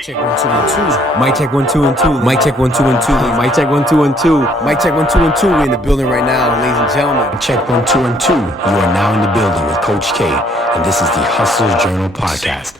Check 1 2 1 2. Mic check 1 2 and 2. Mic check 1 2 and 2. Mic check 1 2 and 2. Mic check 1 2 and 2. We're in the building right now, ladies and gentlemen. Check 1 2 and 2. You are now in the building with Coach K, and this is the Hustlers Journal podcast.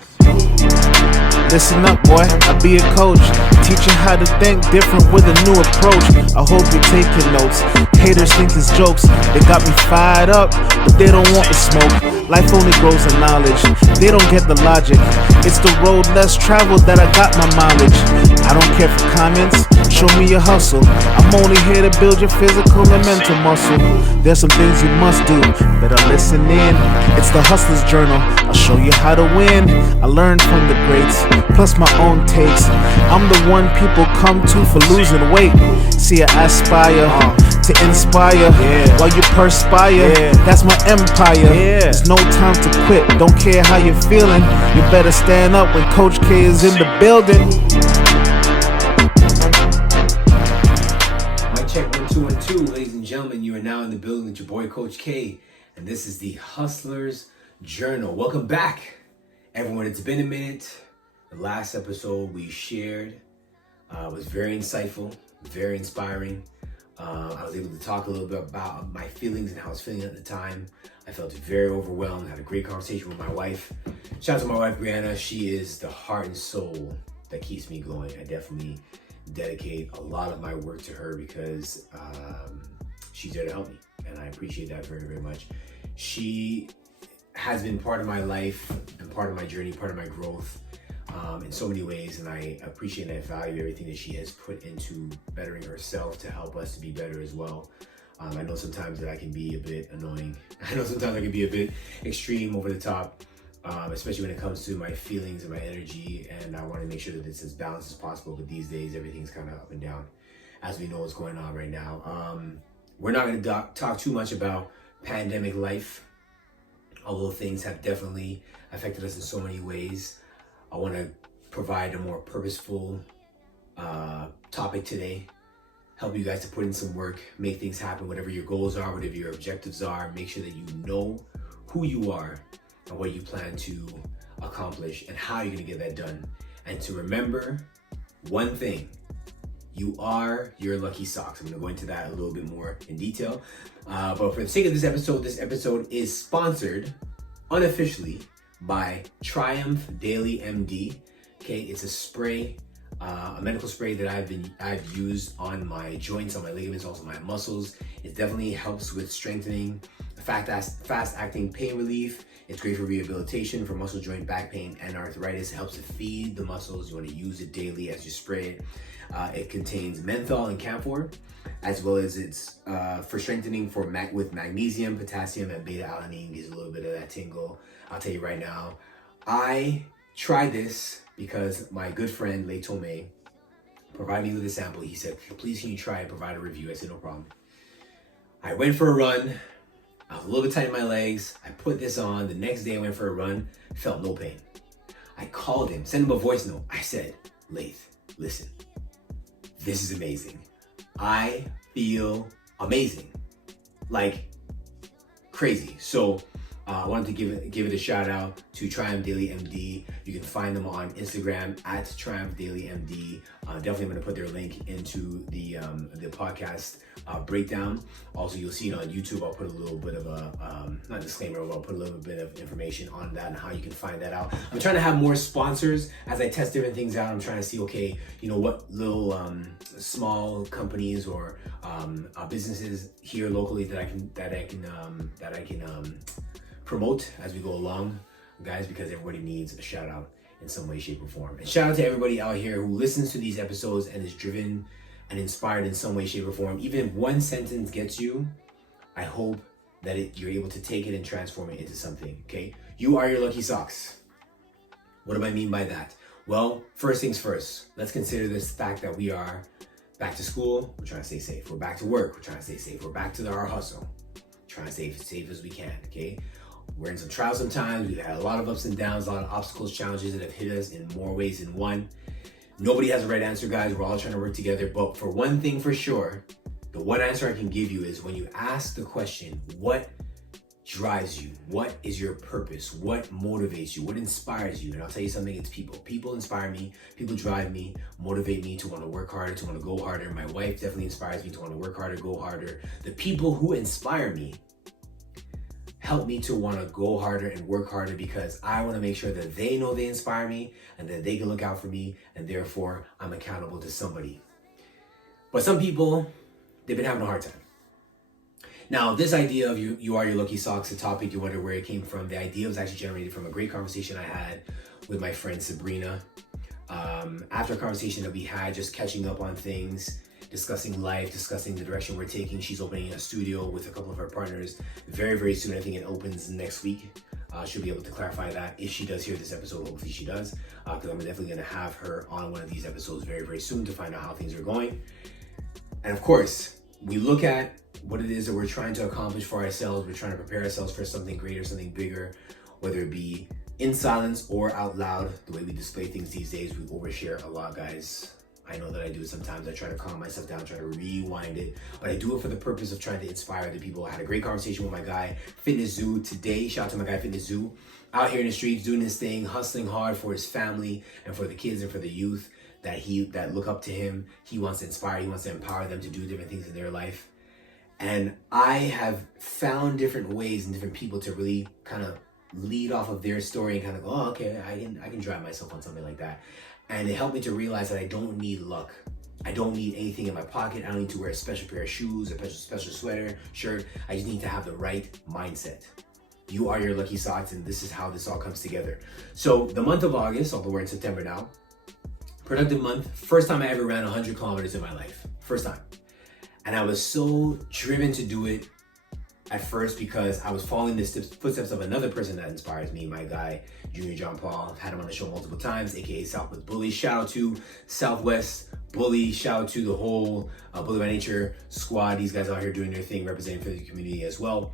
Listen up, boy, I be a coach, teaching how to think different with a new approach. I hope you're taking notes. Haters think it's jokes, they got me fired up, but they don't want the smoke. Life only grows in knowledge, they don't get the logic. It's the road less traveled that I got my mileage. I don't care for comments, show me your hustle. I'm only here to build your physical and mental muscle. There's some things you must do, better listen in. It's the Hustler's Journal, I'll show you how to win. I learned from the greats, plus my own takes. I'm the one people come to for losing weight. See, I aspire to inspire while you perspire. That's my empire. There's no time to quit. Don't care how you're feeling. You better stand up when Coach K is in the building. Mic check 1 2 and 2, ladies and gentlemen. You are now in the building with your boy Coach K, and this is the Hustlers Journal. Welcome back, everyone. It's been a minute. The last episode we shared was very insightful, very inspiring. I was able to talk a little bit about my feelings and how I was feeling at the time. I felt very overwhelmed, had a great conversation with my wife. Shout out to my wife, Brianna. She is the heart and soul that keeps me going. I definitely dedicate a lot of my work to her because she's there to help me, and I appreciate that very, very much. She has been part of my life and part of my journey, part of my growth in so many ways, and I appreciate and I value everything that she has put into bettering herself to help us to be better as well. I know sometimes that I can be a bit annoying. I know sometimes I can be a bit extreme, over the top, especially when it comes to my feelings and my energy, and I want to make sure that it's as balanced as possible, but these days everything's kind of up and down as we know what's going on right now. We're not going to talk too much about pandemic life, although things have definitely affected us in so many ways. I want to provide a more purposeful topic today, help you guys to put in some work, make things happen, whatever your goals are, whatever your objectives are. Make sure that you know who you are and what you plan to accomplish and how you're going to get that done. And to remember one thing, you are your lucky socks. I'm going to go into that a little bit more in detail. But for the sake of this episode is sponsored unofficially by Triumph Daily MD. Okay, it's a spray, a medical spray that I've used on my joints, on my ligaments, also my muscles. It definitely helps with strengthening, fast acting pain relief. It's great for rehabilitation, for muscle, joint, back pain, and arthritis. It helps to feed the muscles. You want to use it daily as you spray it. It contains menthol and camphor, as well as it's for strengthening with magnesium, potassium, and beta-alanine. Gives a little bit of that tingle. I'll tell you right now, I tried this because my good friend Le Tomé provided me with a sample. He said, please can you try and provide a review? I said, no problem. I went for a run. I was a little bit tight in my legs. I put this on. The next day I went for a run, felt no pain. I called him, sent him a voice note. I said, Lath, listen, this is amazing. I feel amazing, like crazy. So I wanted to give it a shout out to Triumph Daily MD. You can find them on Instagram at Triumph Daily MD. Definitely going to put their link into the podcast breakdown. Also, you'll see it on YouTube. I'll put a little bit of a not disclaimer, but I'll put a little bit of information on that and how you can find that out. I'm trying to have more sponsors as I test different things out. I'm trying to see, okay, what little small companies or businesses here locally that I can promote as we go along, guys, because everybody needs a shout out in some way, shape, or form. And shout out to everybody out here who listens to these episodes and is driven and inspired in some way, shape, or form. Even if one sentence gets you, I hope that you're able to take it and transform it into something, okay? You are your lucky socks. What do I mean by that? Well, first things first, let's consider this fact that we are back to school. We're trying to stay safe. We're back to work. We're trying to stay safe. We're back to our hustle. Trying to stay safe as we can, okay? We're in some trials sometimes. We've had a lot of ups and downs, a lot of obstacles, challenges that have hit us in more ways than one. Nobody has a right answer, guys. We're all trying to work together. But for one thing for sure, the one answer I can give you is when you ask the question, what drives you? What is your purpose? What motivates you? What inspires you? And I'll tell you something, it's people. People inspire me, people drive me, motivate me to want to work harder, to want to go harder. My wife definitely inspires me to want to work harder, go harder. The people who inspire me help me to want to go harder and work harder, because I want to make sure that they know they inspire me and that they can look out for me, and therefore I'm accountable to somebody. But some people, they've been having a hard time. Now, this idea of you are your lucky socks, a topic you wonder where it came from. The idea was actually generated from a great conversation I had with my friend Sabrina. After a conversation that we had, just catching up on things, discussing life, discussing the direction we're taking. She's opening a studio with a couple of her partners very, very soon. I think it opens next week. She'll be able to clarify that if she does hear this episode. Hopefully she does, because I'm definitely going to have her on one of these episodes very, very soon to find out how things are going. And of course, we look at what it is that we're trying to accomplish for ourselves. We're trying to prepare ourselves for something greater, something bigger, whether it be in silence or out loud. The way we display things these days, we overshare a lot, guys. I know that I do it sometimes. I try to calm myself down, try to rewind it, but I do it for the purpose of trying to inspire other people. I had a great conversation with my guy, Fitness Zoo, today. Shout out to my guy, Fitness Zoo, out here in the streets, doing his thing, hustling hard for his family and for the kids and for the youth that look up to him. He wants to inspire, he wants to empower them to do different things in their life. And I have found different ways and different people to really kind of lead off of their story and kind of go, oh, okay, I can drive myself on something like that. And it helped me to realize that I don't need luck. I don't need anything in my pocket. I don't need to wear a special pair of shoes, a special sweater, shirt. I just need to have the right mindset. You are your lucky socks, and this is how this all comes together. So the month of August, although we're in September now, productive month. First time I ever ran 100 kilometers in my life. First time. And I was so driven to do it at first because I was following the footsteps of another person that inspires me, my guy, Junior John Paul. I've had him on the show multiple times, aka Southwest Bully. Shout out to Southwest Bully. Shout out to the whole Bully by Nature squad. These guys out here doing their thing, representing for the community as well.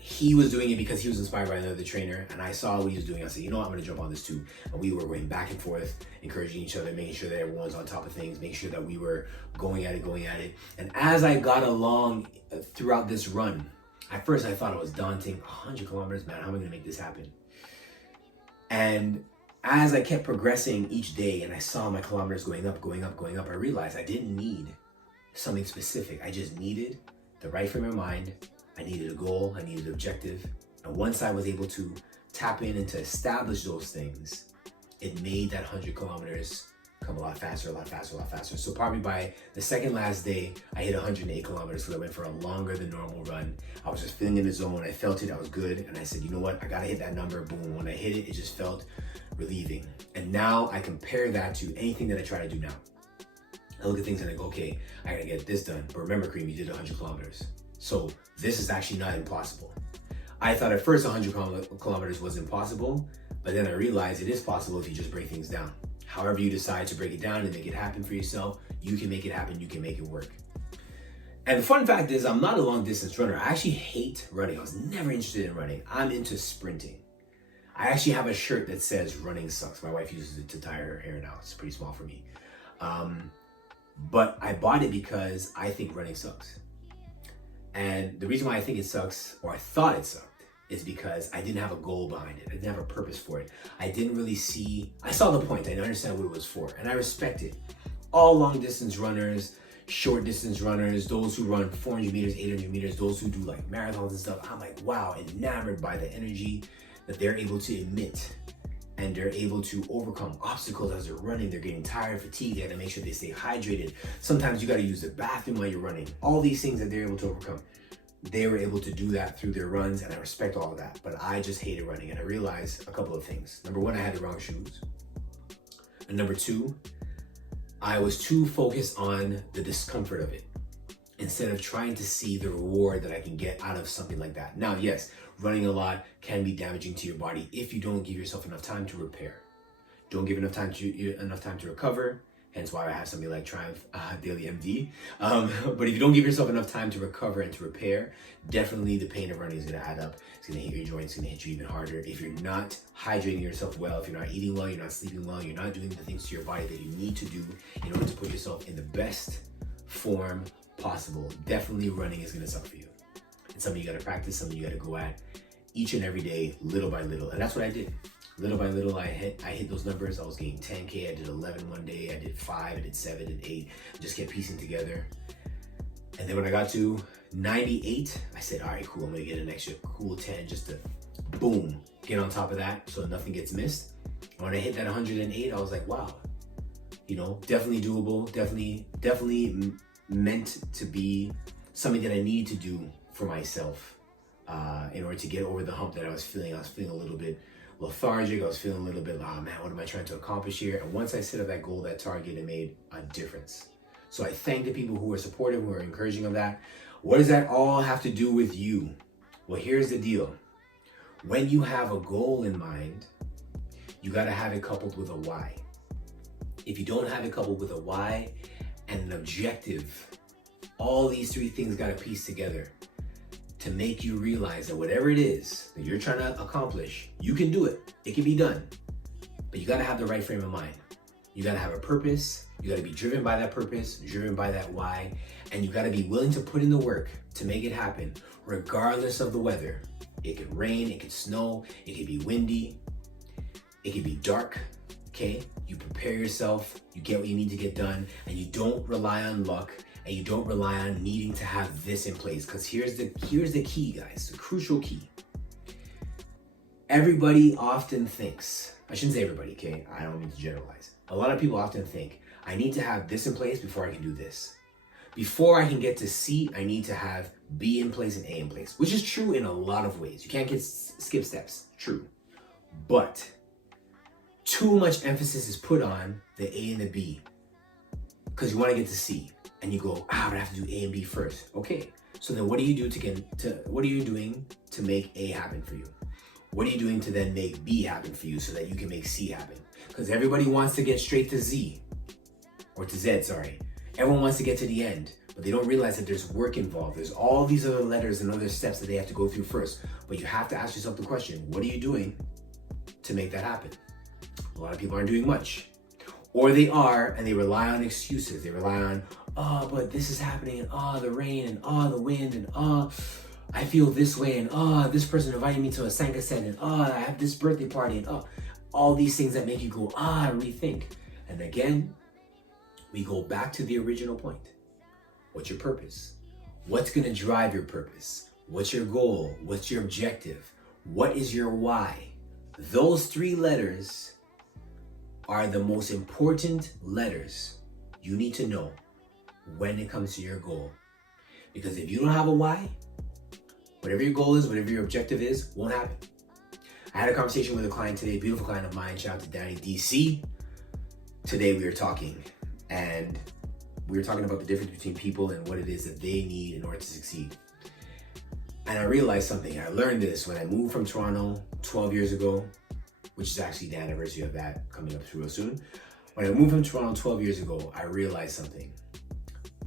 He was doing it because he was inspired by another trainer, and I saw what he was doing. I said, you know what, I'm going to jump on this too. And we were going back and forth, encouraging each other, making sure that everyone's on top of things, making sure that we were going at it. And as I got along throughout this run, at first I thought it was daunting. 100 kilometers, man, how am I going to make this happen? And as I kept progressing each day and I saw my kilometers going up, I realized I didn't need something specific. I just needed the right frame of mind. I needed a goal, I needed an objective. And once I was able to tap in and to establish those things, it made that 100 kilometers come a lot faster. So probably by the second last day, I hit 108 kilometers because I went for a longer than normal run. I was just feeling in the zone. I felt it, I was good. And I said, you know what? I gotta hit that number. Boom, when I hit it, it just felt relieving. And now I compare that to anything that I try to do now. I look at things and I go, okay, I gotta get this done. But remember, Kareem, you did 100 kilometers. So this is actually not impossible. I thought at first 100 kilometers was impossible, but then I realized it is possible if you just break things down. However you decide to break it down and make it happen for yourself, you can make it happen, you can make it work. And the fun fact is, I'm not a long distance runner. I actually hate running. I was never interested in running. I'm into sprinting. I actually have a shirt that says running sucks. My wife uses it to tie her hair now. It's pretty small for me. But I bought it because I think running sucks. And the reason why I think it sucks, or I thought it sucked, is because I didn't have a goal behind it. I didn't have a purpose for it. I saw the point. I didn't understand what it was for. And I respect it. All long distance runners, short distance runners, those who run 400 meters, 800 meters, those who do like marathons and stuff. I'm like, wow, enamored by the energy that they're able to emit. And they're able to overcome obstacles as they're running. They're getting tired, fatigued. They have to make sure they stay hydrated. Sometimes you got to use the bathroom while you're running. All these things that they're able to overcome. They were able to do that through their runs, and I respect all of that. But I just hated running, and I realized a couple of things. Number one, I had the wrong shoes. And number two, I was too focused on the discomfort of it instead of trying to see the reward that I can get out of something like that. Now, yes, running a lot can be damaging to your body if you don't give yourself enough time to repair. Don't give enough time to recover. Hence why I have something like Triumph Daily MD. But if you don't give yourself enough time to recover and to repair, definitely the pain of running is going to add up. It's going to hit your joints. It's going to hit you even harder. If you're not hydrating yourself well, if you're not eating well, you're not sleeping well, you're not doing the things to your body that you need to do in order to put yourself in the best form possible, definitely running is going to suck for you. And some of you got to practice, some of you got to go at each and every day, little by little. And that's what I did. Little by little, I hit those numbers. I was getting 10K. I did 11 one day. I did 5. I did 7 and 8. Just kept piecing together. And then when I got to 98, I said, all right, cool. I'm going to get an extra cool 10 just to, boom, get on top of that so nothing gets missed. And when I hit that 108, I was like, wow, you know, definitely doable. Definitely meant to be something that I need to do for myself in order to get over the hump that I was feeling. I was feeling a little bit lethargic. I was feeling a little bit, oh man, what am I trying to accomplish here? And once I set up that goal, that target, it made a difference. So I thank the people who are supportive, who are encouraging of that. What does that all have to do with you? Well, here's the deal. When you have a goal in mind, you got to have it coupled with a why. If you don't have it coupled with a why and an objective, all these three things got to piece together to make you realize that whatever it is that you're trying to accomplish, you can do it. It can be done. But you got to have the right frame of mind. You got to have a purpose. You got to be driven by that purpose, driven by that why, and you got to be willing to put in the work to make it happen, regardless of the weather. It could rain, it could snow, it could be windy, it could be dark, okay? You prepare yourself, you get what you need to get done, and you don't rely on luck, and you don't rely on needing to have this in place, because here's the key, guys, the crucial key. Everybody often thinks, I shouldn't say everybody, okay? I don't mean to generalize. A lot of people often think, I need to have this in place before I can do this. Before I can get to C, I need to have B in place and A in place, which is true in a lot of ways. You can't skip steps, true. But too much emphasis is put on the A and the B because you want to get to C, and you go, I have to do A and B first. Okay, so then what do you do what are you doing to make A happen for you? What are you doing to then make B happen for you so that you can make C happen? Because everybody wants to get straight to Z, or to Z, sorry. Everyone wants to get to the end, but they don't realize that there's work involved. There's all these other letters and other steps that they have to go through first. But you have to ask yourself the question, what are you doing to make that happen? A lot of people aren't doing much. Or they are, and they rely on excuses. They rely on, oh, but this is happening, and oh, the rain, and oh, the wind, and oh, I feel this way, and oh, this person invited me to a Sanka set, and oh, I have this birthday party, and oh, all these things that make you go, rethink. And again, we go back to the original point. What's your purpose? What's going to drive your purpose? What's your goal? What's your objective? What is your why? Those three letters are the most important letters you need to know when it comes to your goal. Because if you don't have a why, whatever your goal is, whatever your objective is, won't happen. I had a conversation with a client today, beautiful client of mine, shout out to Danny DC. Today we were talking, and we were talking about the difference between people and what it is that they need in order to succeed. And I realized something. I learned this when I moved from Toronto 12 years ago, which is actually the anniversary of that coming up real soon. When I moved from Toronto 12 years ago, I realized something.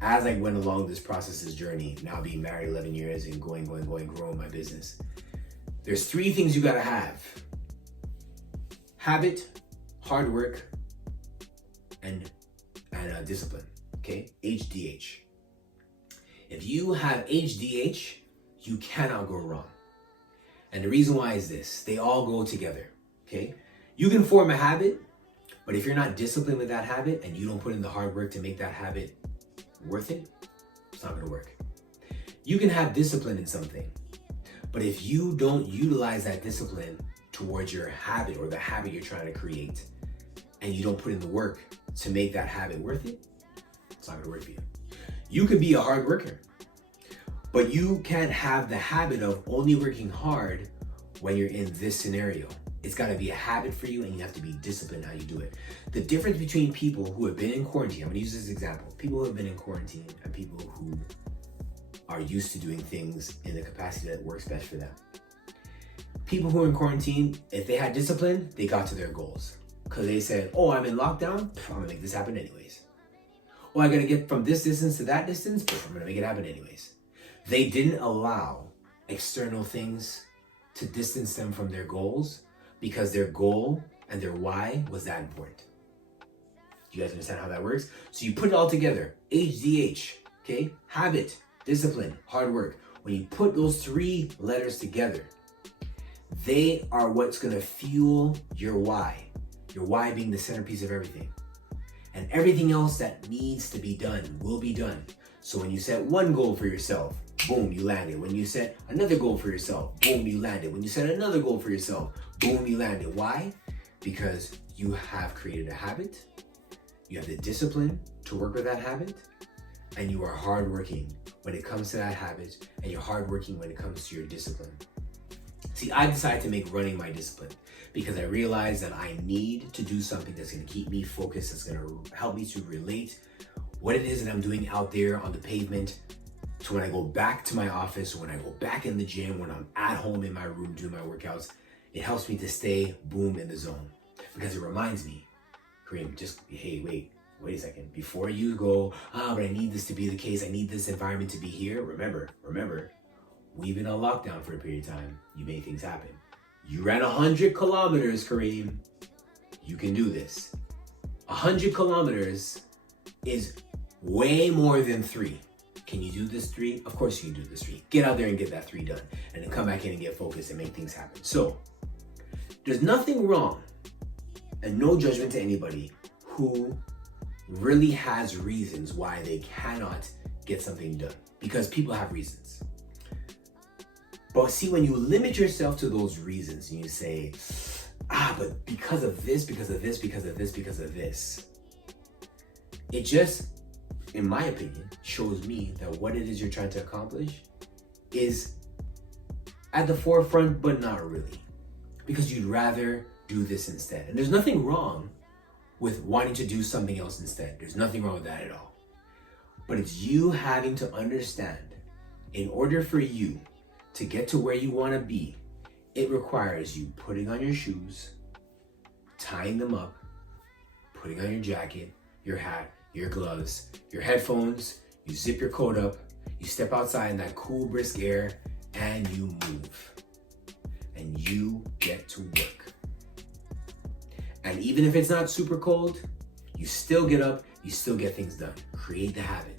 As I went along this process, this journey, now being married 11 years and going, growing my business, there's three things you gotta have. Habit, hard work, and discipline, okay? HDH. If you have HDH, you cannot go wrong. And the reason why is this, they all go together, okay? You can form a habit, but if you're not disciplined with that habit and you don't put in the hard work to make that habit worth it, it's not gonna work. You can have discipline in something, but if you don't utilize that discipline towards your habit or the habit you're trying to create, and you don't put in the work to make that habit worth it, it's not gonna work for you. You could be a hard worker, but you can't have the habit of only working hard when you're in this scenario. It's gotta be a habit for you, and you have to be disciplined how you do it. The difference between people who have been in quarantine, I'm gonna use this example, people who have been in quarantine and people who are used to doing things in the capacity that works best for them. People who are in quarantine, if they had discipline, they got to their goals. Because they said, oh, I'm in lockdown, I'm gonna make this happen anyways. Oh, I gotta get from this distance to that distance, I'm gonna make it happen anyways. They didn't allow external things to distance them from their goals because their goal and their why was that important. Do you guys understand how that works? So you put it all together, HDH, okay? Habit, discipline, hard work. When you put those 3 letters together, they are what's going to fuel your why. Your why being the centerpiece of everything. And everything else that needs to be done will be done. So when you set one goal for yourself, boom, you landed. When you set another goal for yourself, boom, you landed. When you set another goal for yourself, boom, you landed. Why? Because you have created a habit, you have the discipline to work with that habit, and you are hardworking when it comes to that habit, and you're hardworking when it comes to your discipline. See, I decided to make running my discipline because I realized that I need to do something that's going to keep me focused, that's going to help me to relate what it is that I'm doing out there on the pavement to when I go back to my office, when I go back in the gym, when I'm at home in my room doing my workouts. It helps me to stay, boom, in the zone. Because it reminds me, Kareem, hey, wait a second. Before you go, but I need this to be the case, I need this environment to be here. Remember, we've been on lockdown for a period of time. You made things happen. You ran 100 kilometers, Kareem. You can do this. 100 kilometers is way more than 3. Can you do this 3? Of course you can do this 3. Get out there and get that 3 done. And then come back in and get focused and make things happen. So, there's nothing wrong and no judgment to anybody who really has reasons why they cannot get something done. Because people have reasons. But see, when you limit yourself to those reasons and you say, but because of this, because of this, because of this, because of this, it just, in my opinion, shows me that what it is you're trying to accomplish is at the forefront, but not really. Because you'd rather do this instead. And there's nothing wrong with wanting to do something else instead. There's nothing wrong with that at all. But it's you having to understand, in order for you to get to where you want to be, it requires you putting on your shoes, tying them up, putting on your jacket, your hat, your gloves, your headphones, you zip your coat up, you step outside in that cool, brisk air, and you move. And you get to work. And even if it's not super cold, you still get up, you still get things done. Create the habit.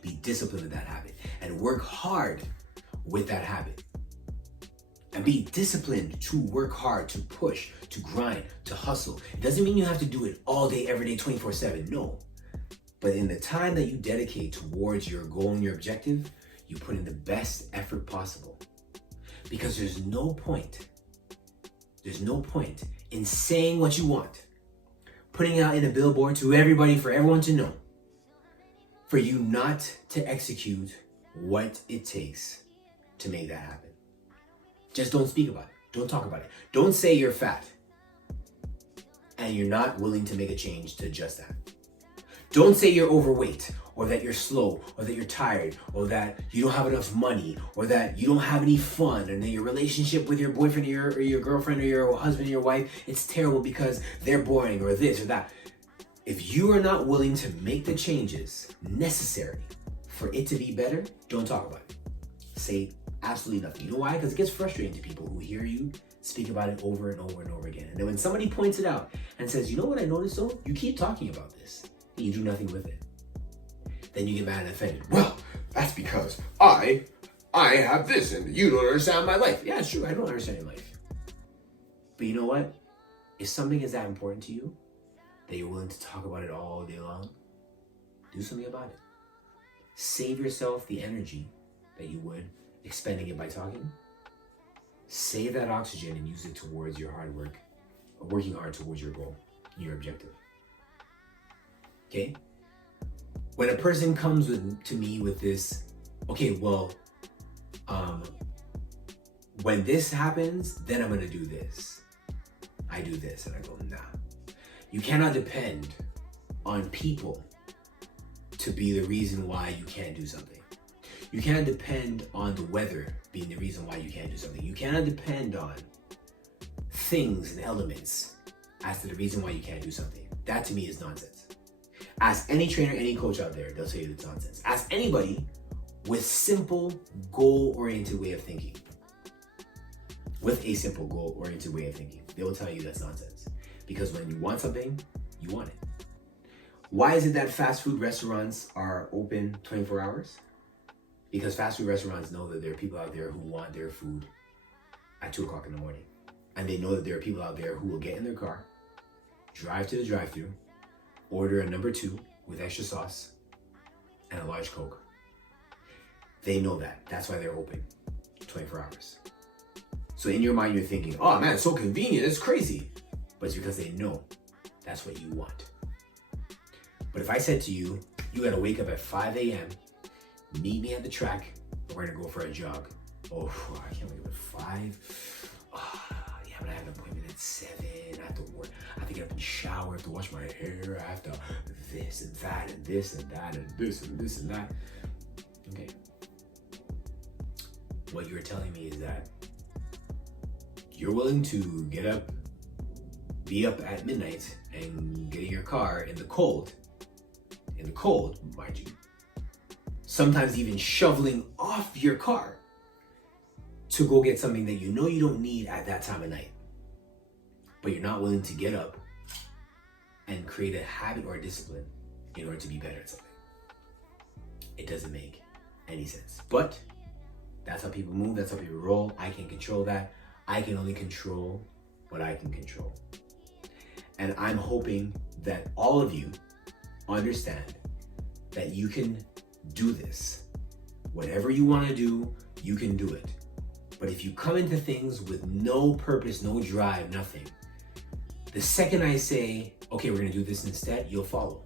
Be disciplined with that habit. And work hard with that habit. And be disciplined to work hard, to push, to grind, to hustle. It doesn't mean you have to do it all day, every day, 24/7. No. But in the time that you dedicate towards your goal and your objective, you put in the best effort possible. Because there's no point in saying what you want, putting out in a billboard to everybody for everyone to know, for you not to execute what it takes to make that happen. Just don't speak about it. Don't talk about it. Don't say you're fat and you're not willing to make a change to adjust that. Don't say you're overweight, or that you're slow, or that you're tired, or that you don't have enough money, or that you don't have any fun, and that your relationship with your boyfriend or your girlfriend or your husband or your wife, it's terrible because they're boring, or this or that. If you are not willing to make the changes necessary for it to be better, don't talk about it. Say absolutely nothing. You know why? Because it gets frustrating to people who hear you speak about it over and over and over again. And then when somebody points it out and says, you know what I noticed though? You keep talking about this and you do nothing with it. Then you get mad and offended. Well, that's because I have this and you don't understand my life. Yeah, it's true. I don't understand your life. But you know what? If something is that important to you, that you're willing to talk about it all day long, do something about it. Save yourself the energy that you would expending it by talking. Save that oxygen and use it towards your hard work, working hard towards your goal, your objective. Okay? When a person comes to me with this, okay, well, when this happens, then I'm gonna do this. I do this, and I go, nah. You cannot depend on people to be the reason why you can't do something. You cannot depend on the weather being the reason why you can't do something. You cannot depend on things and elements as to the reason why you can't do something. That to me is nonsense. Ask any trainer, any coach out there, they'll tell you it's nonsense. Ask anybody with simple, goal-oriented way of thinking. With a simple, goal-oriented way of thinking, they will tell you that's nonsense. Because when you want something, you want it. Why is it that fast food restaurants are open 24 hours? Because fast food restaurants know that there are people out there who want their food at 2 o'clock in the morning. And they know that there are people out there who will get in their car, drive to the drive-thru, order a number 2 with extra sauce and a large Coke. They know that. That's why they're open 24 hours. So in your mind, you're thinking, oh man, it's so convenient, it's crazy. But it's because they know that's what you want. But if I said to you, you gotta wake up at 5 a.m., meet me at the track, we're gonna go for a jog. Oh, I can't wake up at 5. Yeah, but I have an appointment at 7. I have to work. I have to get up and shower. I have to wash my hair. I have to this and that and this and that and this and this and that. Okay. What you're telling me is that you're willing to get up, be up at midnight, and get in your car in the cold, mind you, sometimes even shoveling off your car to go get something that you know you don't need at that time of night. But you're not willing to get up and create a habit or a discipline in order to be better at something. It doesn't make any sense. But that's how people move, that's how people roll. I can't control that. I can only control what I can control. And I'm hoping that all of you understand that you can do this. Whatever you want to do, you can do it. But if you come into things with no purpose, no drive, nothing, the second I say, okay, we're gonna do this instead, you'll follow.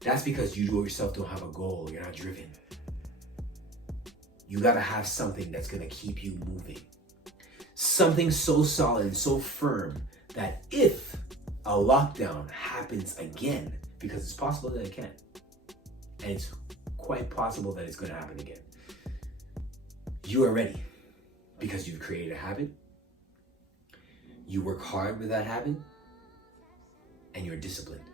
That's because you yourself don't have a goal, you're not driven. You gotta have something that's gonna keep you moving. Something so solid and so firm that if a lockdown happens again, because it's possible that it can, and it's quite possible that it's gonna happen again, you are ready because you've created a habit, you work hard with that habit, and you're disciplined.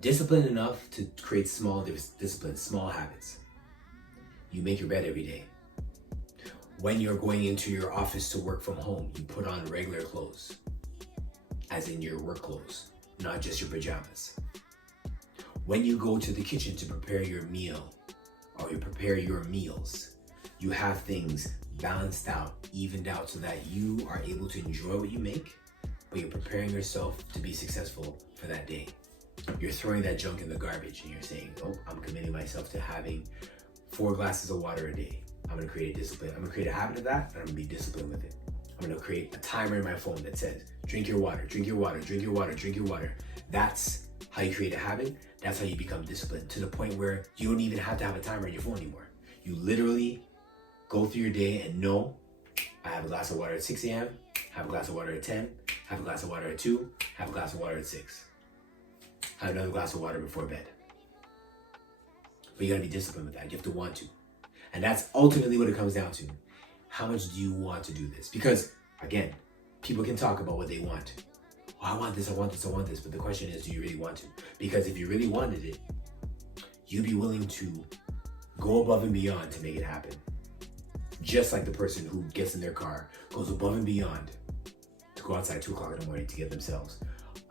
Disciplined enough to create small disciplines, small habits. You make your bed every day. When you're going into your office to work from home, you put on regular clothes, as in your work clothes, not just your pajamas. When you go to the kitchen to prepare your meal, or you prepare your meals, you have things balanced out, evened out, so that you are able to enjoy what you make, but you're preparing yourself to be successful for that day. You're throwing that junk in the garbage and you're saying, oh, I'm committing myself to having 4 glasses of water a day. I'm gonna create a discipline. I'm gonna create a habit of that, and I'm gonna be disciplined with it. I'm gonna create a timer in my phone that says, drink your water, drink your water, drink your water, drink your water. That's how you create a habit. That's how you become disciplined, to the point where you don't even have to have a timer on your phone anymore. You literally go through your day and know, I have a glass of water at 6 a.m., have a glass of water at 10, have a glass of water at 2, have a glass of water at 6. Have another glass of water before bed. But you gotta be disciplined with that. You have to want to. And that's ultimately what it comes down to. How much do you want to do this? Because, again, people can talk about what they want. Oh, I want this, I want this, I want this. But the question is, do you really want to? Because if you really wanted it, you'd be willing to go above and beyond to make it happen. Just like the person who gets in their car, goes above and beyond to go outside 2 o'clock in the morning to get themselves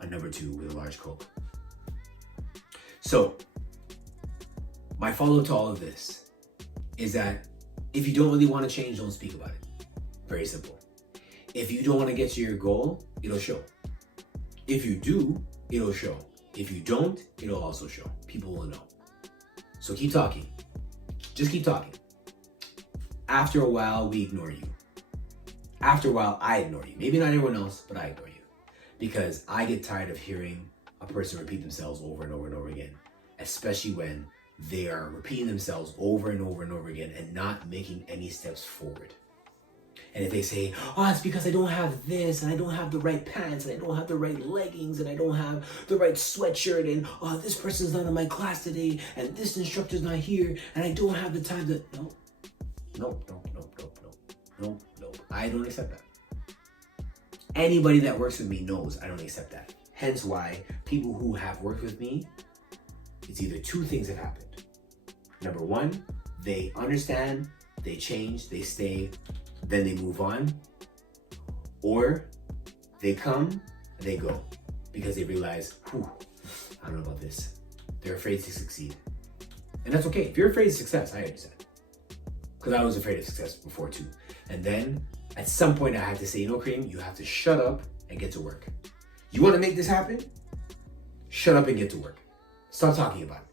a number 2 with a large Coke. So, my follow-up to all of this is that if you don't really want to change, don't speak about it. Very simple. If you don't want to get to your goal, it'll show. If you do, it'll show. If you don't, it'll also show. People will know. So keep talking. Just keep talking. After a while, we ignore you. After a while, I ignore you. Maybe not everyone else, but I ignore you. Because I get tired of hearing a person repeat themselves over and over and over again. Especially when they are repeating themselves over and over and over again and not making any steps forward. And if they say, oh, it's because I don't have this, and I don't have the right pants, and I don't have the right leggings, and I don't have the right sweatshirt, and oh, this person's not in my class today, and this instructor's not here, and I don't have the time to... No. I don't accept that. Anybody that works with me knows I don't accept that. Hence why people who have worked with me, it's either 2 things have happened. Number 1, they understand, they change, they stay, then they move on. Or they come, they go, because they realize, I don't know about this. They're afraid to succeed. And that's okay. If you're afraid of success, I understand. Because I was afraid of success before too. And then at some point I had to say, you know, Kareem, you have to shut up and get to work. You want to make this happen? Shut up and get to work. Stop talking about it.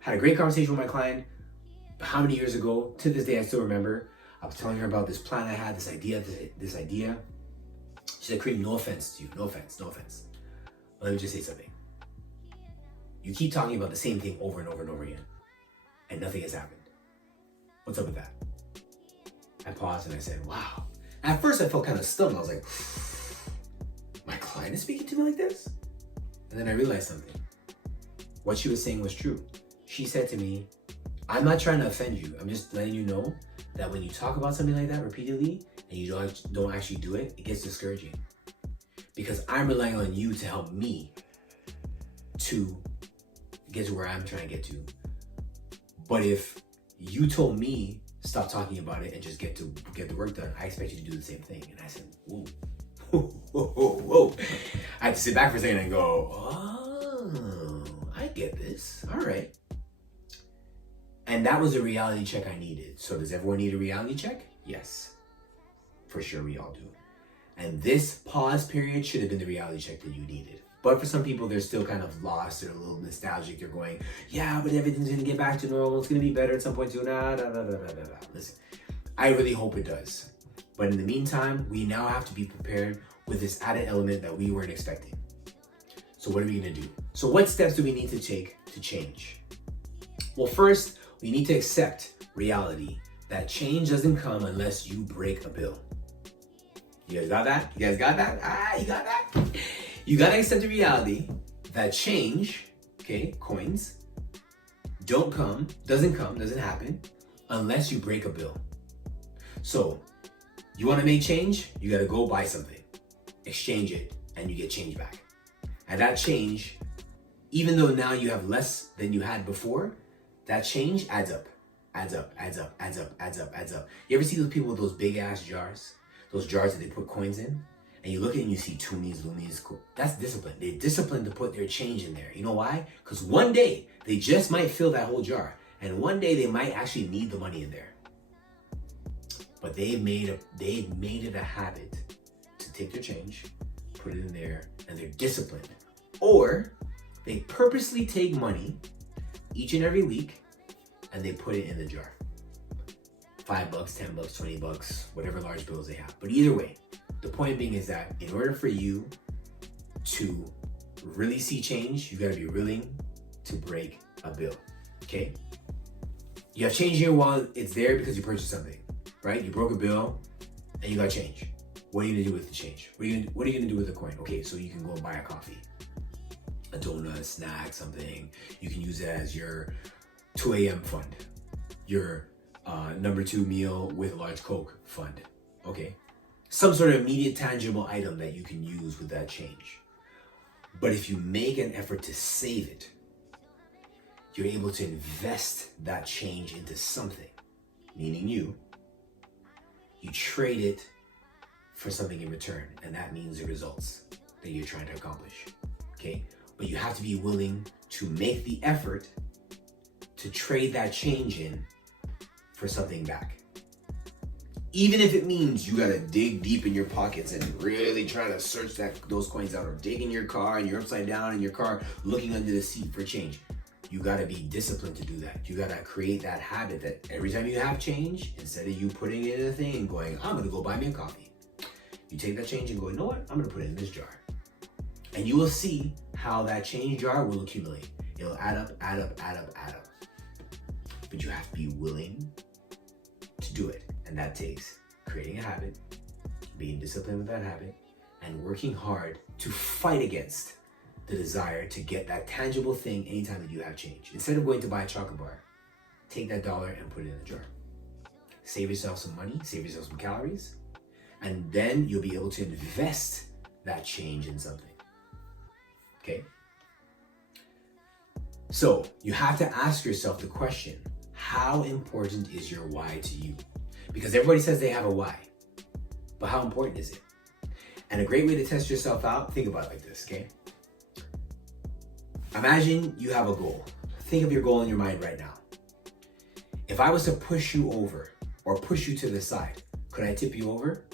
Had a great conversation with my client. How many years ago? To this day, I still remember. I was telling her about this plan I had, this idea. She said, Kareem, no offense to you. No offense. But let me just say something. You keep talking about the same thing over and over and over again, and nothing has happened. What's up with that? I paused and I said, wow. At first, I felt kind of stunned. I was like, my client is speaking to me like this? And then I realized something. What she was saying was true. She said to me, I'm not trying to offend you. I'm just letting you know that when you talk about something like that repeatedly and you don't actually do it, it gets discouraging. Because I'm relying on you to help me to get to where I'm trying to get to. But if you told me stop talking about it and just get the work done, I expect you to do the same thing. And I said, whoa. I had to sit back for a second and go, oh, I get this. All right. And that was a reality check I needed. So does everyone need a reality check? Yes. For sure we all do. And this pause period should have been the reality check that you needed. But for some people, they're still kind of lost. They're a little nostalgic. They're going, yeah, but everything's going to get back to normal. It's going to be better at some point too. Listen, I really hope it does. But in the meantime, we now have to be prepared with this added element that we weren't expecting. So what are we going to do? So what steps do we need to take to change? Well, first, we need to accept reality that change doesn't come unless you break a bill. You guys got that? You guys got that? You got that? You got to accept the reality that change, okay, coins, doesn't happen unless you break a bill. So you want to make change? You got to go buy something, exchange it, and you get change back. And that change, even though now you have less than you had before, that change adds up. You ever see those people with those big ass jars? Those jars that they put coins in? And you look at it and you see toonies, loomies, cool. That's discipline. They're disciplined to put their change in there. You know why? Because one day they just might fill that whole jar. And one day they might actually need the money in there. But they've made it a habit to take their change, put it in there, and they're disciplined. Or they purposely take money each and every week and they put it in the jar. $5, $10, $20, whatever large bills they have. But either way, the point being is that in order for you to really see change, you gotta be willing to break a bill, okay? You have change in your wallet, it's there because you purchased something, right? You broke a bill and you got change. What are you gonna do with the change? What are you gonna do with the coin? Okay, so you can go and buy a coffee, a donut, a snack, something. You can use it as your 2 a.m. fund, your number 2 meal with a large Coke fund, okay? Some sort of immediate tangible item that you can use with that change. But if you make an effort to save it, you're able to invest that change into something, meaning you trade it for something in return, and that means the results that you're trying to accomplish, okay? But you have to be willing to make the effort to trade that change in for something back. Even if it means you gotta dig deep in your pockets and really try to search those coins out, or dig in your car and you're upside down in your car looking under the seat for change. You gotta be disciplined to do that. You gotta create that habit that every time you have change, instead of you putting it in a thing and going, I'm gonna go buy me a coffee, you take that change and go, you know what? I'm gonna put it in this jar. And you will see how that change jar will accumulate. It'll add up. But you have to be willing to do it. And that takes creating a habit, being disciplined with that habit, and working hard to fight against the desire to get that tangible thing anytime that you have change. Instead of going to buy a chocolate bar, take that dollar and put it in a jar. Save yourself some money, save yourself some calories, and then you'll be able to invest that change in something. Okay? So you have to ask yourself the question, how important is your why to you? Because everybody says they have a why, but how important is it? And a great way to test yourself out, think about it like this, okay? Imagine you have a goal, think of your goal in your mind right now. If I was to push you over or push you to the side, could I tip you over?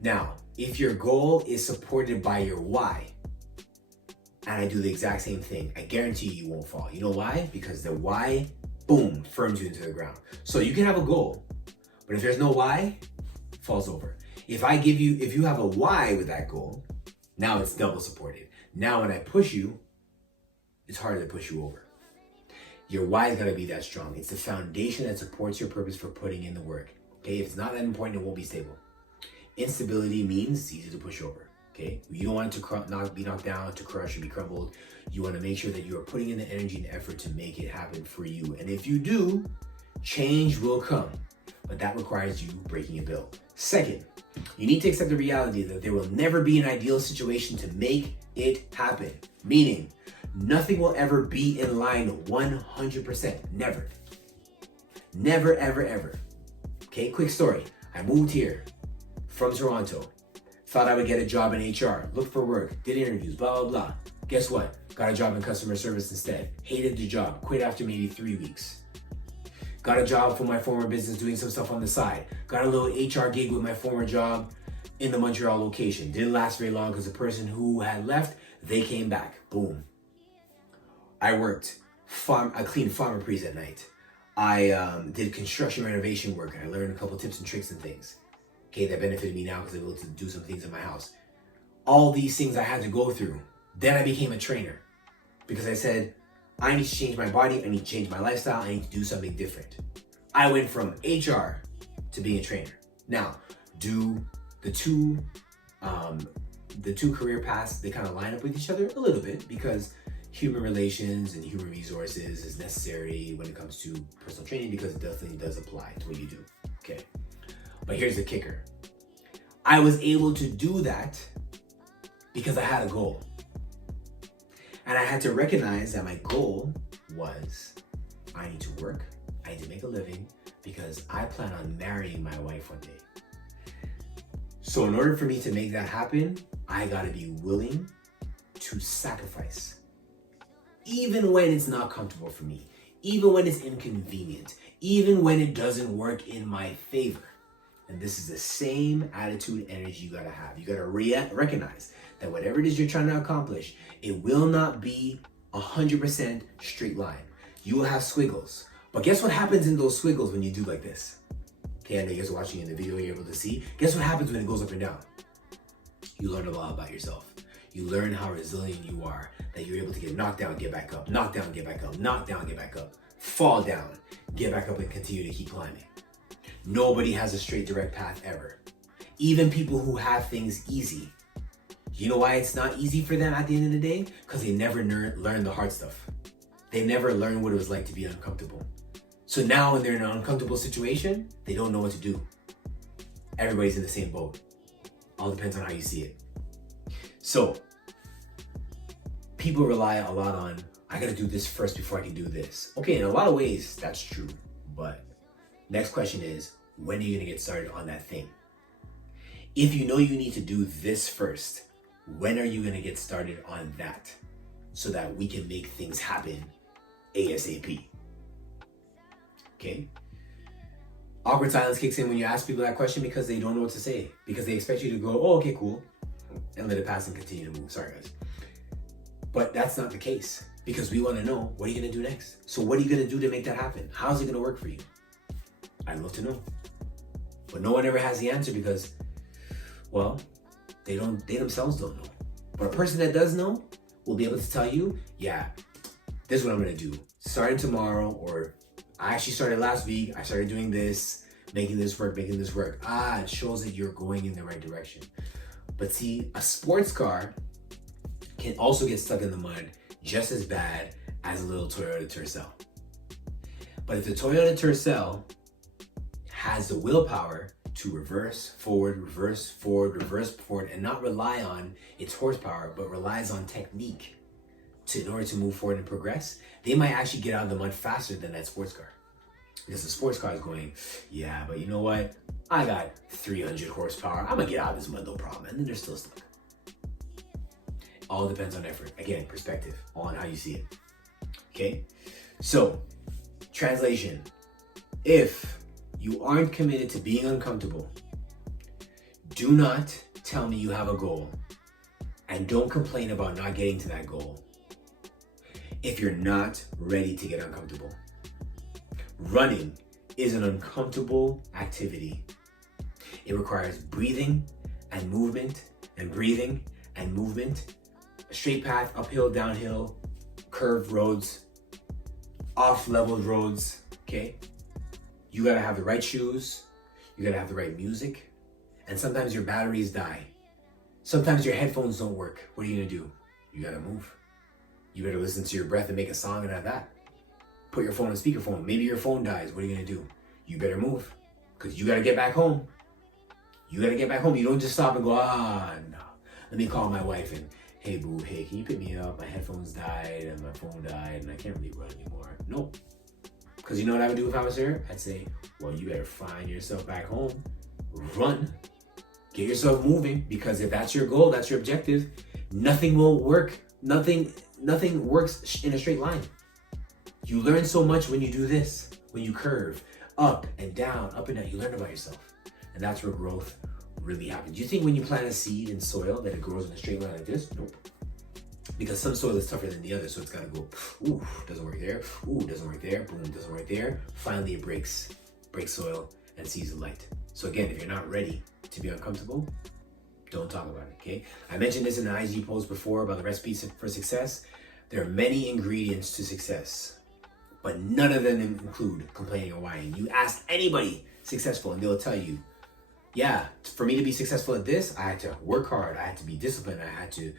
Now, if your goal is supported by your why, and I do the exact same thing, I guarantee you won't fall. You know why? Because the why, boom, firms you into the ground. So you can have a goal, but if there's no why, it falls over. If you have a why with that goal, now it's double supported. Now when I push you, it's harder to push you over. Your why is gotta be that strong. It's the foundation that supports your purpose for putting in the work. Okay, if it's not that important, it won't be stable. Instability means it's easy to push over. Okay, you don't want it to not be knocked down, to crush, or be crumbled. You want to make sure that you are putting in the energy and effort to make it happen for you. And if you do, change will come, but that requires you breaking a bill. Second, you need to accept the reality that there will never be an ideal situation to make it happen. Meaning, nothing will ever be in line 100%. Never. Never, ever, ever. Okay, quick story. I moved here from Toronto. Thought I would get a job in HR, looked for work, did interviews, blah, blah, blah. Guess what? Got a job in customer service instead. Hated the job, quit after maybe 3 weeks. Got a job for my former business doing some stuff on the side. Got a little HR gig with my former job in the Montreal location. Didn't last very long because the person who had left, they came back. Boom. I cleaned pharmacies at night. I did construction renovation work. I learned a couple tips and tricks and things. Okay, that benefited me now because I'm able to do some things in my house. All these things I had to go through. Then I became a trainer because I said, I need to change my body. I need to change my lifestyle. I need to do something different. I went from HR to being a trainer. Now, do the two career paths, they kind of line up with each other a little bit because human relations and human resources is necessary when it comes to personal training because it definitely does apply to what you do. Okay. But here's the kicker. I was able to do that because I had a goal. And I had to recognize that my goal was I need to work, I need to make a living because I plan on marrying my wife one day. So in order for me to make that happen, I gotta be willing to sacrifice. Even when it's not comfortable for me, even when it's inconvenient, even when it doesn't work in my favor. And this is the same attitude, energy you gotta have. You gotta recognize that whatever it is you're trying to accomplish, it will not be 100% straight line. You will have squiggles. But guess what happens in those squiggles when you do like this? Okay, I know you guys are watching in the video, you're able to see. Guess what happens when it goes up and down? You learn a lot about yourself. You learn how resilient you are, that you're able to get knocked down, get back up, knocked down, get back up, knocked down, get back up, fall down, get back up and continue to keep climbing. Nobody has a straight direct path ever. Even people who have things easy. You know why it's not easy for them at the end of the day? Because they never learn the hard stuff. They never learn what it was like to be uncomfortable. So now when they're in an uncomfortable situation, they don't know what to do. Everybody's in the same boat. All depends on how you see it. So people rely a lot on, I gotta do this first before I can do this. Okay, in a lot of ways, that's true. But next question is, when are you gonna get started on that thing? If you know you need to do this first, when are you gonna get started on that so that we can make things happen ASAP? Okay? Awkward silence kicks in when you ask people that question because they don't know what to say. Because they expect you to go, oh, okay, cool, and let it pass and continue to move. Sorry, guys. But that's not the case because we wanna know, what are you gonna do next? So what are you gonna do to make that happen? How's it gonna work for you? I'd love to know. But no one ever has the answer because, well, they themselves don't know. But a person that does know will be able to tell you, yeah, this is what I'm gonna do. Starting tomorrow, or I actually started last week, I started doing this, making this work. It shows that you're going in the right direction. But see, a sports car can also get stuck in the mud just as bad as a little Toyota Tercel. But if the Toyota Tercel has the willpower to reverse forward, and not rely on its horsepower, but relies on technique in order to move forward and progress, they might actually get out of the mud faster than that sports car. Because the sports car is going, yeah, but you know what? I got 300 horsepower. I'm gonna get out of this mud, no problem. And then they're still stuck. All depends on effort. Again, perspective on how you see it. Okay? So, translation. If you aren't committed to being uncomfortable, do not tell me you have a goal and don't complain about not getting to that goal if you're not ready to get uncomfortable. Running is an uncomfortable activity. It requires breathing and movement and breathing and movement, a straight path, uphill, downhill, curved roads, off-leveled roads, okay? You gotta have the right shoes, you gotta have the right music, and sometimes your batteries die. Sometimes your headphones don't work. What are you gonna do? You gotta move. You better listen to your breath and make a song out of that. Put your phone on speakerphone. Maybe your phone dies. What are you gonna do? You better move, because you gotta get back home. You gotta get back home. You don't just stop and go, no. Let me call my wife and, hey boo, hey, can you pick me up? My headphones died and my phone died and I can't really run anymore. Nope. Because you know what I would do if I was her? I'd say, well, you better find yourself back home. Run. Get yourself moving, because if that's your goal, that's your objective, nothing will work. Nothing works in a straight line. You learn so much when you do this, when you curve up and down, you learn about yourself. And that's where growth really happens. Do you think when you plant a seed in soil that it grows in a straight line like this? Nope. Because some soil is tougher than the other, so it's gotta go, ooh, doesn't work there, ooh, doesn't work there, boom, doesn't work there. Finally it breaks soil and sees the light. So again, if you're not ready to be uncomfortable, don't talk about it, okay? I mentioned this in an IG post before about the recipes for success. There are many ingredients to success, but none of them include complaining or whining. You ask anybody successful and they'll tell you, yeah, for me to be successful at this, I had to work hard, I had to be disciplined, I had to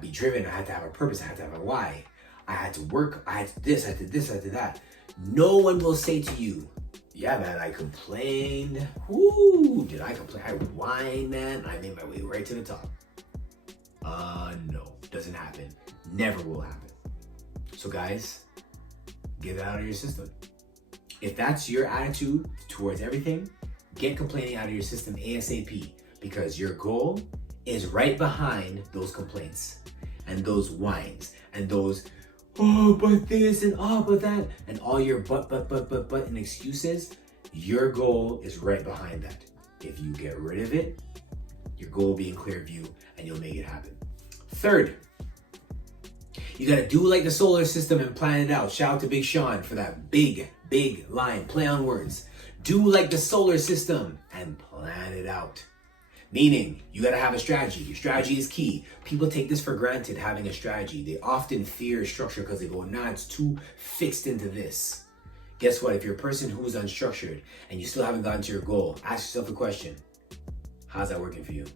be driven, I had to have a purpose, I had to have a why, I had to work, I had to this, I had to this, I had to that. No one will say to you, yeah, man, I complained. Whoo, did I complain? I whined, man. I made my way right to the top. No, doesn't happen. Never will happen. So guys, get it out of your system. If that's your attitude towards everything, get complaining out of your system ASAP, because your goal is right behind those complaints and those whines and those, oh, but this and oh, but that, and all your but and excuses. Your goal is right behind that. If you get rid of it, your goal will be in clear view and you'll make it happen. Third, you gotta do like the solar system and plan it out. Shout out to Big Sean for that big line, play on words. Do like the solar system and plan it out. Meaning, you gotta have a strategy. Your strategy is key. People take this for granted, having a strategy. They often fear structure because they go, nah, it's too fixed into this. Guess what? If you're a person who's unstructured and you still haven't gotten to your goal, ask yourself a question. How's that working for you?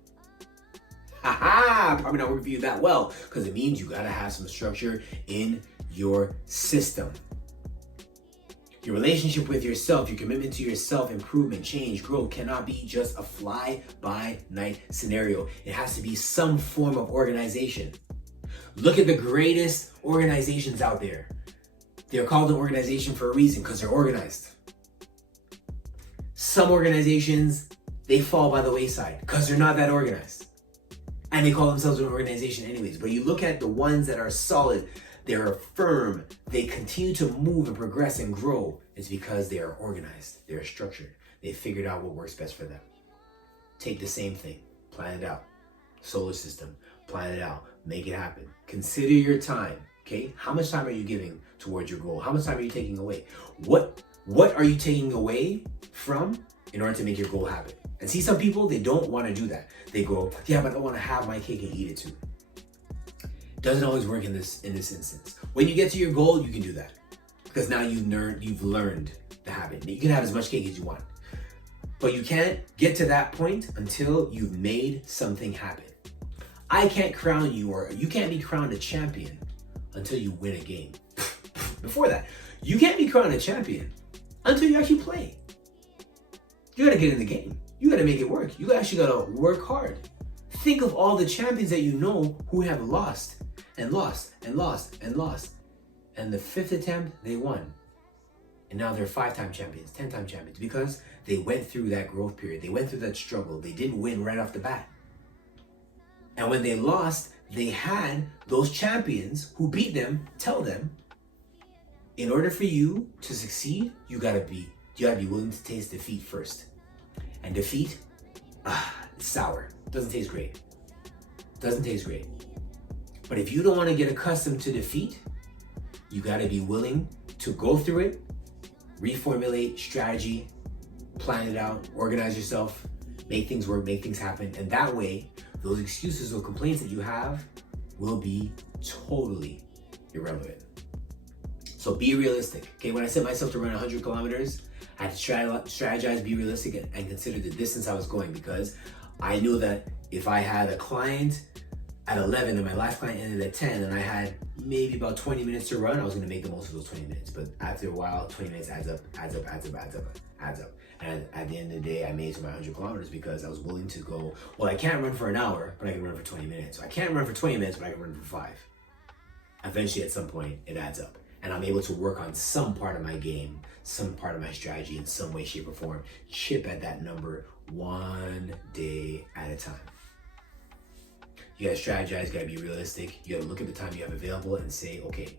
Probably not working for you that well, because it means you gotta have some structure in your system. Your relationship with yourself, your commitment to yourself, improvement, change, growth cannot be just a fly-by-night scenario. It has to be some form of organization. Look at the greatest organizations out there. They're called an organization for a reason, because they're organized. Some organizations, they fall by the wayside because they're not that organized. And they call themselves an organization anyways. But you look at the ones that are solid, they're firm, they continue to move and progress and grow. It's because they are organized, they're structured. They figured out what works best for them. Take the same thing, plan it out. Solar system, plan it out, make it happen. Consider your time, okay? How much time are you giving towards your goal? How much time are you taking away? What are you taking away from in order to make your goal happen? And see, some people, they don't want to do that. They go, yeah, but I want to have my cake and eat it too. Doesn't always work in this instance. When you get to your goal, you can do that, because now you've learned the habit. You can have as much cake as you want, but you can't get to that point until you've made something happen. I can't crown you, or you can't be crowned a champion until you win a game. Before that, you can't be crowned a champion until you actually play. You gotta get in the game. You gotta make it work. You actually gotta work hard. Think of all the champions that you know who have lost and lost and lost and lost. And the 5th attempt, they won. And now they're 5-time champions, 10-time champions, because they went through that growth period. They went through that struggle. They didn't win right off the bat. And when they lost, they had those champions who beat them tell them, in order for you to succeed, you gotta be willing to taste defeat first. And defeat, it's sour. Doesn't taste great. Doesn't taste great. But if you don't want to get accustomed to defeat, you gotta be willing to go through it, reformulate strategy, plan it out, organize yourself, make things work, make things happen. And that way, those excuses or complaints that you have will be totally irrelevant. So be realistic. Okay, when I set myself to run 100 kilometers, I had to strategize, be realistic, and consider the distance I was going, because I knew that if I had a client at 11 and my last client ended at 10 and I had maybe about 20 minutes to run, I was gonna make the most of those 20 minutes. But after a while, 20 minutes adds up. And at the end of the day, I made it to my 100 kilometers because I was willing to go, well, I can't run for an hour, but I can run for 20 minutes. So I can't run for 20 minutes, but I can run for 5. Eventually, at some point, it adds up. And I'm able to work on some part of my game, some part of my strategy in some way, shape, or form. Chip at that number one day at a time. You gotta strategize, you gotta be realistic. You gotta look at the time you have available and say, okay,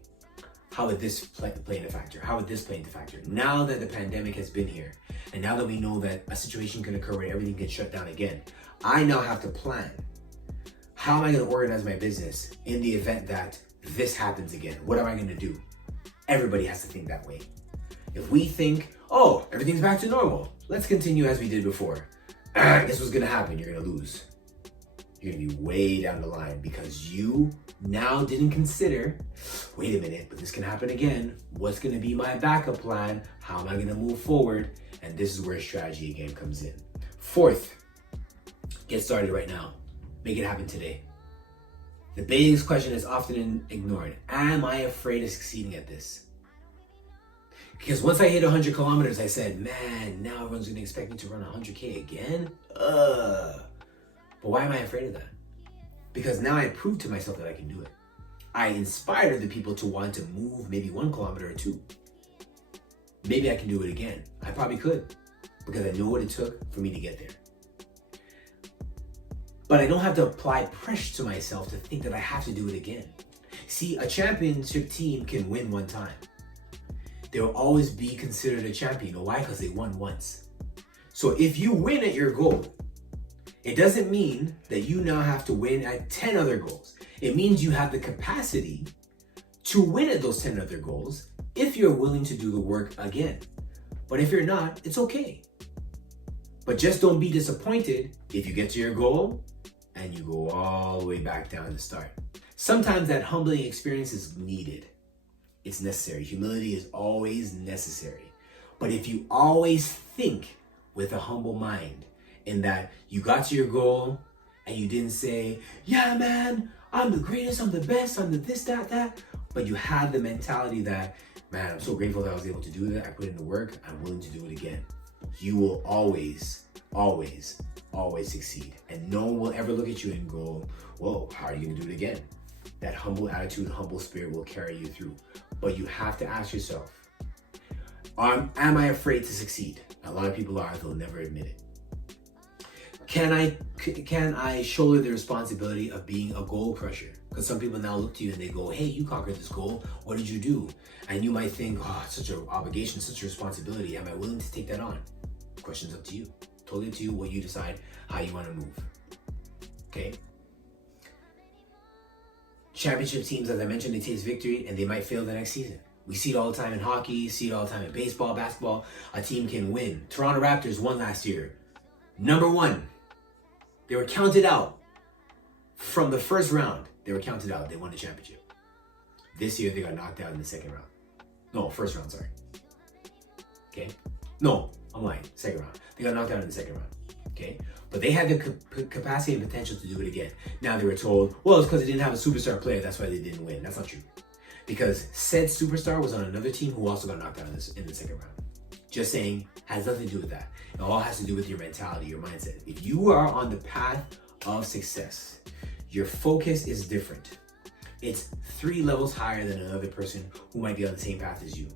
how would this play into factor? How would this play into factor? Now that the pandemic has been here, and now that we know that a situation can occur where everything can shut down again, I now have to plan. How am I gonna organize my business in the event that this happens again? What am I gonna do? Everybody has to think that way. If we think, oh, everything's back to normal, let's continue as we did before. This was gonna happen, you're gonna lose. You're gonna be way down the line because you now didn't consider, wait a minute, but this can happen again. What's gonna be my backup plan? How am I gonna move forward? And this is where strategy again comes in. Fourth, get started right now. Make it happen today. The biggest question is often ignored. Am I afraid of succeeding at this? Because once I hit 100 kilometers, I said, man, now everyone's gonna expect me to run 100K again? But why am I afraid of that? Because now I proved to myself that I can do it. I inspired other people to want to move maybe 1 kilometer or 2. Maybe I can do it again. I probably could, because I know what it took for me to get there. But I don't have to apply pressure to myself to think that I have to do it again. See, a championship team can win one time. They will always be considered a champion. You know why? Because they won once. So if you win at your goal, it doesn't mean that you now have to win at 10 other goals. It means you have the capacity to win at those 10 other goals if you're willing to do the work again. But if you're not, it's okay. But just don't be disappointed if you get to your goal and you go all the way back down to start. Sometimes that humbling experience is needed. It's necessary. Humility is always necessary. But if you always think with a humble mind, in that you got to your goal and you didn't say, yeah, man, I'm the greatest, I'm the best, I'm the this, that, but you had the mentality that, man, I'm so grateful that I was able to do that. I put in the work, I'm willing to do it again. You will always succeed. And no one will ever look at you and go, whoa, how are you gonna do it again? That humble attitude, humble spirit will carry you through. But you have to ask yourself, am I afraid to succeed? A lot of people are, they'll never admit it. Can I shoulder the responsibility of being a goal crusher? Because some people now look to you and they go, hey, you conquered this goal. What did you do? And you might think, oh, it's such an obligation, such a responsibility. Am I willing to take that on? The question's up to you. Totally up to you what you decide, how you want to move. Okay? Championship teams, as I mentioned, they taste victory and they might fail the next season. We see it all the time in hockey, see it all the time in baseball, basketball. A team can win. Toronto Raptors won last year. Number 1. They were counted out from the first round. They were counted out. They won the championship. This year, they got knocked out in the second round. No, first round, sorry. Okay? No, I'm lying. Second round. They got knocked out in the second round. Okay? But they had the capacity and potential to do it again. Now they were told, well, it's because they didn't have a superstar player. That's why they didn't win. That's not true. Because said superstar was on another team who also got knocked out in the second round. Just saying, has nothing to do with that. It all has to do with your mentality, your mindset. If you are on the path of success, your focus is different. It's 3 levels higher than another person who might be on the same path as you.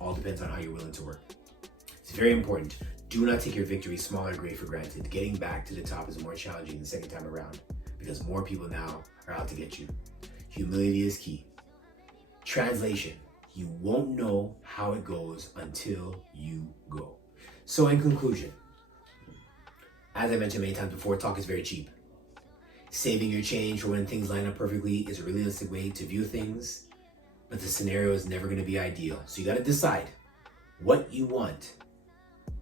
All depends on how you're willing to work. It's very important. Do not take your victory, small or great, for granted. Getting back to the top is more challenging the second time around because more people now are out to get you. Humility is key. Translation, you won't know how it goes until you go. So in conclusion, as I mentioned many times before, talk is very cheap. Saving your change for when things line up perfectly is a realistic way to view things, but the scenario is never going to be ideal. So you got to decide what you want.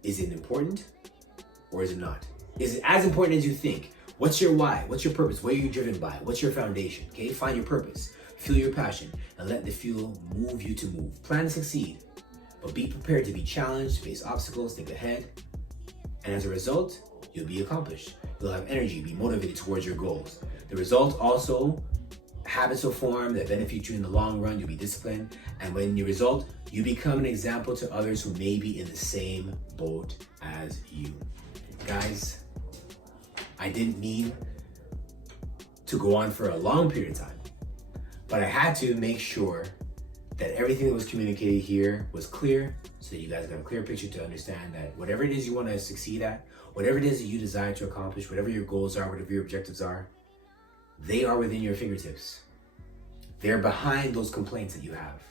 Is it important or is it not? Is it as important as you think? What's your why? What's your purpose? What are you driven by? What's your foundation? Okay, find your purpose, feel your passion, and let the fuel move you to move. Plan to succeed, but be prepared to be challenged, face obstacles, think ahead, and as a result, you'll be accomplished. You'll have energy, be motivated towards your goals. The result also, habits will form that benefit you in the long run. You'll be disciplined, and when you result, you become an example to others who may be in the same boat as you. Guys, I didn't mean to go on for a long period of time, but I had to make sure that everything that was communicated here was clear, so that you guys got a clear picture to understand that whatever it is you want to succeed at, whatever it is that you desire to accomplish, whatever your goals are, whatever your objectives are, they are within your fingertips. They're behind those complaints that you have.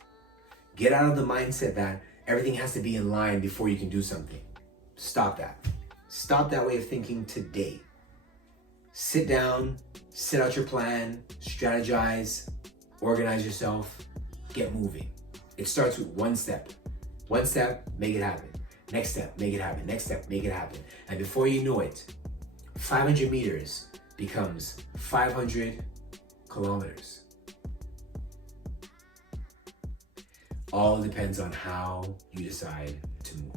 Get out of the mindset that everything has to be in line before you can do something. Stop that. Stop that way of thinking today. Sit down, set out your plan, strategize, organize yourself, get moving. It starts with one step. One step, make it happen. Next step, make it happen. Next step, make it happen. And before you know it, 500 meters becomes 500 kilometers. All depends on how you decide to move.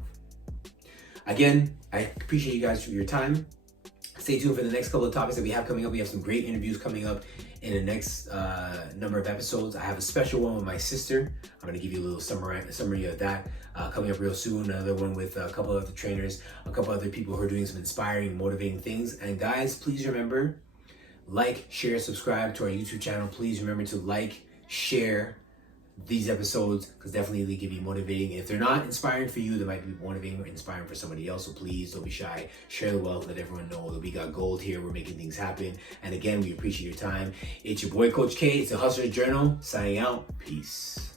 Again, I appreciate you guys for your time. Stay tuned for the next couple of topics that we have coming up. We have some great interviews coming up in the next number of episodes. I have a special one with my sister. I'm going to give you a little summary of that coming up real soon. Another one with a couple of other trainers, a couple other people who are doing some inspiring, motivating things. And guys, please remember, like, share, subscribe to our YouTube channel. Please remember to like, share these episodes, because definitely they can be motivating. If they're not inspiring for you, they might be motivating or inspiring for somebody else. So please don't be shy. Share the wealth. Let everyone know that we got gold here. We're making things happen. And again, we appreciate your time. It's your boy, Coach K. It's the Hustler's Journal. Signing out. Peace.